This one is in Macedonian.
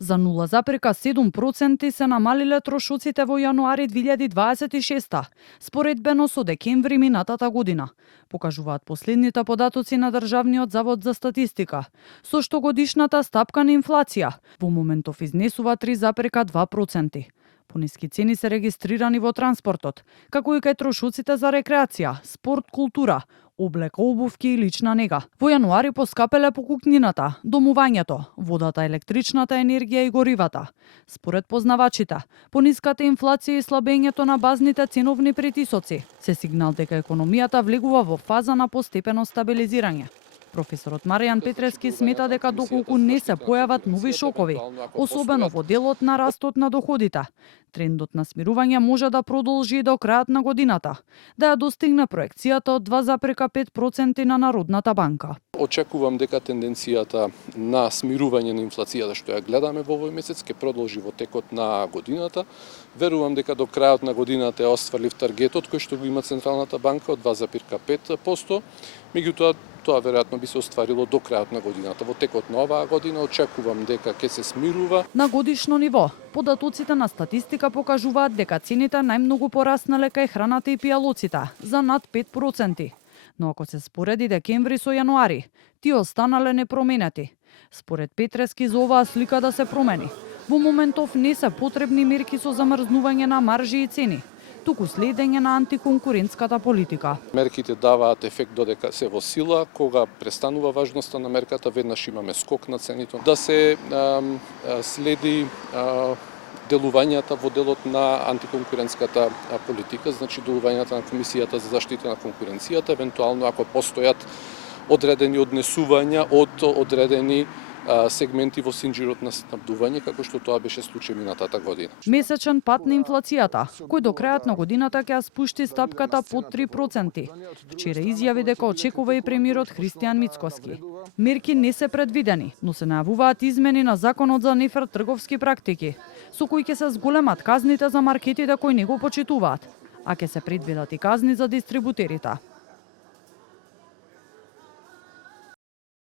За 0,7% се намалиле трошоците во јануари 2026, споредбено со декември минатата година, покажуваат последните податоци на Државниот завод за статистика, со што годишната стапка на инфлација во моментов изнесува 3,2%. Пониски цени се регистрирани во транспортот, како и кај трошоците за рекреација, спорт, култура, облека, обувки и лична нега. Во јануари поскапеле покупнината, домувањето, водата, електричната енергија и горивата. Според познавачите, пониската инфлација и слабењето на базните ценовни притисоци се сигнал дека економијата влегува во фаза на постепено стабилизирање. Професорот Маријан Петрески смета дека доколку не се појават нови шокови, особено во делот на растот на доходите, трендот на смирување може да продолжи и до крајот на годината, да ја достигне проекцијата од 2,5% на Народната банка. Очекувам дека тенденцијата на смирување на инфлацијата што ја гледаме во овој месец ќе продолжи во текот на годината. Верувам дека до крајот на годината е остварлив таргетот кој што го има Централната банка од 2,5%. Меѓутоа тоа веројатно би се остварило до крајот на годината. Во текот на оваа година очекувам дека ќе се смирува. На годишно ниво, податоците на статистика покажуваат дека цените најмногу пораснале кај храната и пијалоците за над 5%. Но ако се спореди декември со јануари, тие останале непроменети. Според Петрески за оваа слика да се промени, во моментов не се потребни мерки со замрзнување на маржи и цени, туку следење на антиконкурентската политика. Мерките даваат ефект додека се во сила, кога престанува важноста на мерката, веднаш имаме скок на цените. Да се следи делувањата во делот на антиконкурентската политика, значи делувањата на Комисијата за заштита на конкуренцијата, евентуално ако постојат одредени однесувања од одредени сегменти во синџирот на снабдување, како што тоа беше случај минатата година. Месечен пат на инфлацијата, кој до крајот на годината ќе ја спушти стапката под 3%. Вчера изјави дека очекува и премиерот Христијан Мицкоски. Мерки не се предвидени, но се најавуваат измени на законот за нефер трговски практики, со кои ќе се зголемат казните за маркетите кои не го почитуваат, а ќе се предвидат и казни за дистрибутерите.